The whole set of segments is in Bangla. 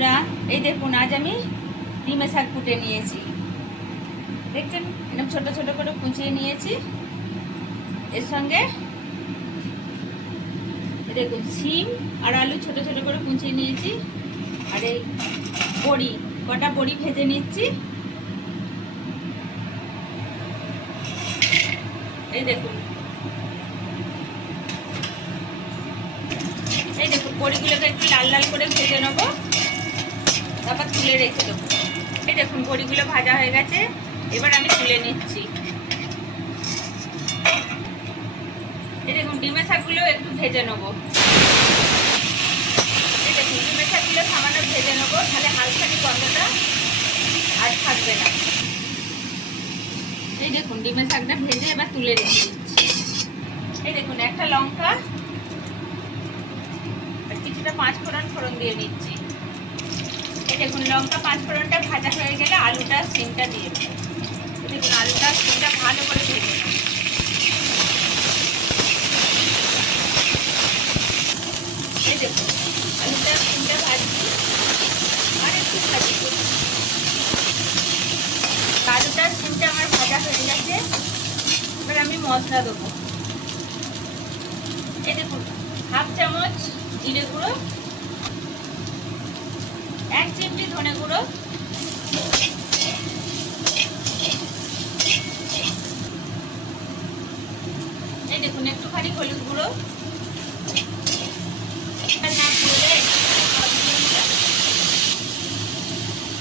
বন্ধুরা, এই দেখুন, আজ আমি ডিমে শাক কুটে নিয়েছি। দেখছেন? এরকম ছোট ছোট করে কুচিয়ে নিয়েছি। এর সঙ্গে দেখুন সিম আর আলু ছোট ছোট করে কুচিয়ে নিয়েছি। আর এই বড়ি, কটা বড়ি ভেজে নিচ্ছি। এই দেখুন। এই দেখুন, বড়িগুলোকে একটু লাল লাল করে ভেজে নেব। তারপর তুলে রেখে দেবো। এই দেখুন, বড়িগুলো ভাজা হয়ে গেছে। এবার আমি তুলে নিচ্ছি। এই দেখুন, ডিমের শাকগুলো একটু ভেজে নেব। এই দেখুন, ডিমের শাকগুলো সামান্য ভেজে নেব, তাহলে হালখানি গন্ধটা আর থাকবে না। এই দেখুন, ডিমের শাকটা ভেজে এবার তুলে রেখে এই দেখুন, একটা লঙ্কা কিছুটা পাঁচ ফোড়ন ফোড়ন দিয়ে নিচ্ছি। দেখুন, লঙ্কা পাঁচ ফোড়নটা ভাজা হয়ে গেলে আলুটা সিমটা দিয়ে দেখুন, আলুটা সিমটা ভালো করে ভেজে আলুটা আলুটা আমার ভাজা হয়ে গেছে, এবার আমি মশলা দেবো। এই দেখুন, হাফ চামচ জিরে গুঁড়ো এক চিমটি ধনে গুঁড়ো। এই দেখুন, একটুখানি হলুদ গুঁড়ো।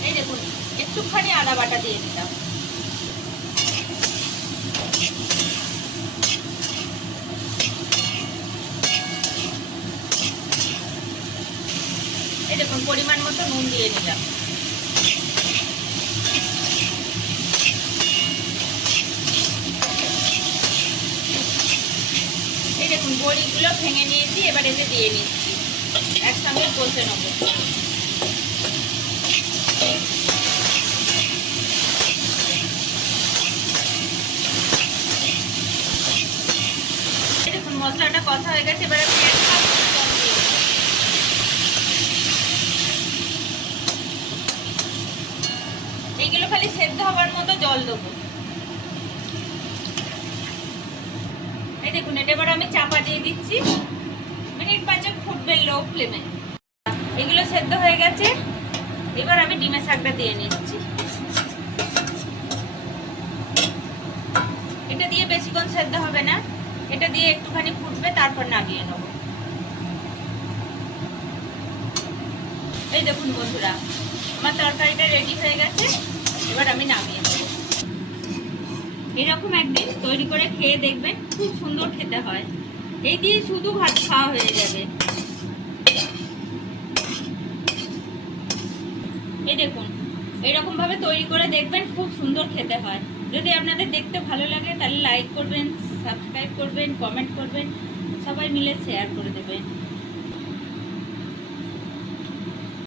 এই দেখুন একটুখানি আদা বাটা দিয়ে দিলাম। দেখুন, পরিমাণ মতো নুন দিয়ে নিলাম। এই দেখুন, বড়িগুলো ভেঙে নিয়েছি, এবার এতে দিয়ে নিচ্ছি। একসঙ্গে কষে নেব। দেখুন, মশলাটা কষা হয়ে গেছে, এবার আমি এক কাপ জল দিয়ে দেবো। এইগুলো খালি সেদ্ধ হওয়ার মতো জল দেবো। এই দেখুন, এটা এবার আমি চাপা দিয়ে দিচ্ছি। মিনিট পাঁচে ফুটবে লো ফ্লেমে। এগুলো সেদ্ধ হয়ে গেছে। এবার আমি ডিমের শাকটা দিয়ে নিচ্ছি। এটা দিয়ে বেশিক্ষণ সেদ্ধ হবে না। এটা দিয়ে একটুখানি ফুটবে, তারপর নামিয়ে নেব। এই দেখুন বন্ধুরা, আমার তরকারিটা রেডি হয়ে গেছে। এবার আমি নামিয়ে এরকম একদিন তৈরি করে খেয়ে দেখবেন, খুব সুন্দর খেতে হয়। এই দিয়ে শুধু ভাত খাওয়া হয়ে যাবে। এই দেখুন, এরকম ভাবে তৈরি করে দেখবেন, খুব সুন্দর খেতে হয়। যদি আপনাদের দেখতে ভালো লাগে, তাহলে লাইক করবেন সাবস্ক্রাইব করবেন কমেন্ট করবেন, সবাই মিলে শেয়ার করে দেবেন।